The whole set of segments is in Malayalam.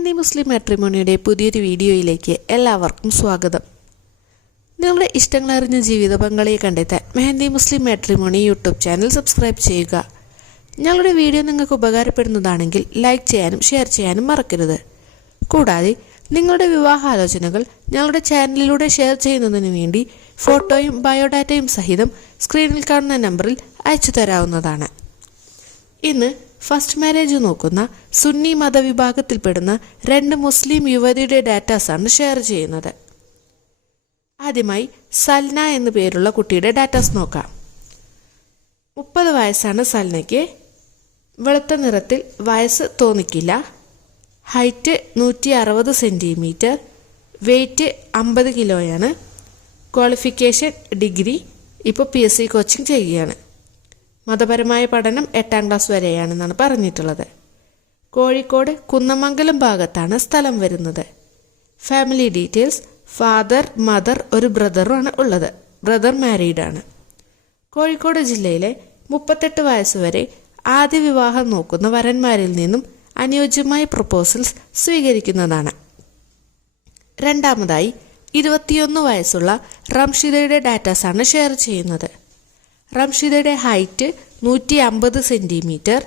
മെഹന്തി മുസ്ലിം മാട്രിമോണിയുടെ പുതിയൊരു വീഡിയോയിലേക്ക് എല്ലാവർക്കും സ്വാഗതം. നിങ്ങളുടെ ഇഷ്ടങ്ങൾ അറിഞ്ഞ ജീവിത പങ്കാളിയെ കണ്ടെത്താൻ Mehandi Muslim matrimony YouTube channel subscribe ചെയ്യുക. ഞങ്ങളുടെ വീഡിയോ നിങ്ങൾക്ക് ഉപകാരപ്പെടുന്നതാണെങ്കിൽ ലൈക്ക് ചെയ്യാനും ഷെയർ ചെയ്യാനും മറക്കരുത്. കൂടാതെ നിങ്ങളുടെ വിവാഹാലോചനകൾ ഞങ്ങളുടെ ചാനലിലൂടെ ഷെയർ ചെയ്യുന്നതിന് വേണ്ടി ഫോട്ടോയും ബയോഡാറ്റയും സഹിതം സ്ക്രീനിൽ കാണുന്ന നമ്പറിൽ അയച്ചു തരാവുന്നതാണ്. ഇന്ന് ഫസ്റ്റ് മാരേജ് നോക്കുന്ന സുന്നി മതവിഭാഗത്തിൽപ്പെടുന്ന രണ്ട് മുസ്ലിം യുവതിയുടെ ഡാറ്റാസാണ് ഷെയർ ചെയ്യുന്നത്. ആദ്യമായി സൽന എന്നു പേരുള്ള കുട്ടിയുടെ ഡാറ്റാസ് നോക്കാം. മുപ്പത് വയസ്സാണ് സൽനയ്ക്ക്. വെളുത്ത നിറത്തിൽ വയസ്സ് തോന്നിക്കില്ല. ഹൈറ്റ് നൂറ്റി അറുപത് സെന്റിമീറ്റർ വെയ്റ്റ് അമ്പത് കിലോയാണ്. Qualification degree. ഇപ്പോൾ പി എസ് സി കോച്ചിങ് ചെയ്യുകയാണ്. മതപരമായ പഠനം എട്ടാം ക്ലാസ് വരെയാണെന്നാണ് പറഞ്ഞിട്ടുള്ളത്. കോഴിക്കോട് കുന്നമംഗലം ഭാഗത്താണ് സ്ഥലം വരുന്നത്. ഫാമിലി ഡീറ്റെയിൽസ് ഫാദർ മദർ ഒരു ബ്രദറുമാണ് ഉള്ളത്. ബ്രദർ മാരീഡ് ആണ്. കോഴിക്കോട് ജില്ലയിലെ മുപ്പത്തെട്ട് വയസ്സുവരെ ആദ്യ വിവാഹം നോക്കുന്ന വരന്മാരിൽ നിന്നും അനുയോജ്യമായ പ്രപ്പോസൽസ് സ്വീകരിക്കുന്നതാണ്. രണ്ടാമതായി ഇരുപത്തിയൊന്ന് വയസ്സുള്ള റംഷിദയുടെ ഡാറ്റാസാണ് ഷെയർ ചെയ്യുന്നത്. റംഷിദയുടെ ഹൈറ്റ് നൂറ്റി അമ്പത് സെന്റിമീറ്റർ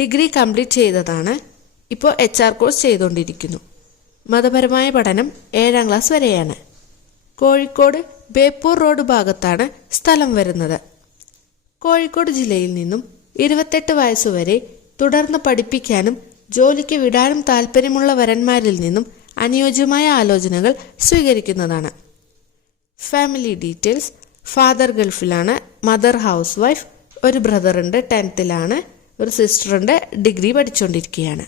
ഡിഗ്രി കംപ്ലീറ്റ് ചെയ്തതാണ് ഇപ്പോൾ എച്ച് ആർ കോഴ്സ് ചെയ്തുകൊണ്ടിരിക്കുന്നു. മതപരമായ പഠനം ഏഴാം ക്ലാസ് വരെയാണ്. കോഴിക്കോട് ബേപ്പൂർ റോഡ് ഭാഗത്താണ് സ്ഥലം വരുന്നത്. കോഴിക്കോട് ജില്ലയിൽ നിന്നും ഇരുപത്തെട്ട് വയസ്സുവരെ തുടർന്ന് പഠിപ്പിക്കാനും ജോലിക്ക് വിടാനും താല്പര്യമുള്ള വരന്മാരിൽ നിന്നും അനുയോജ്യമായ ആലോചനകൾ സ്വീകരിക്കുന്നതാണ്. ഫാമിലി ഡീറ്റെയിൽസ് ഫാദർ ഗൾഫിലാണ് മദർ ഹൗസ് വൈഫ് ഒരു ബ്രദറുണ്ട് ടെൻത്തിലാണ് ഒരു സിസ്റ്ററുണ്ട് ഡിഗ്രി പഠിച്ചുകൊണ്ടിരിക്കുകയാണ്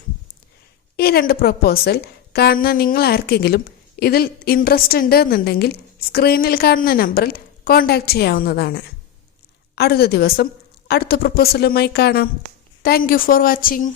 ഈ രണ്ട് പ്രൊപ്പോസൽ കാണുന്ന നിങ്ങൾ ആർക്കെങ്കിലും ഇതിൽ ഇൻട്രസ്റ്റ് ഉണ്ട് എന്നുണ്ടെങ്കിൽ സ്ക്രീനിൽ കാണുന്ന നമ്പറിൽ കോൺടാക്റ്റ് ചെയ്യാവുന്നതാണ്. അടുത്ത ദിവസം അടുത്ത പ്രൊപ്പോസലുമായി കാണാം. Thank for watching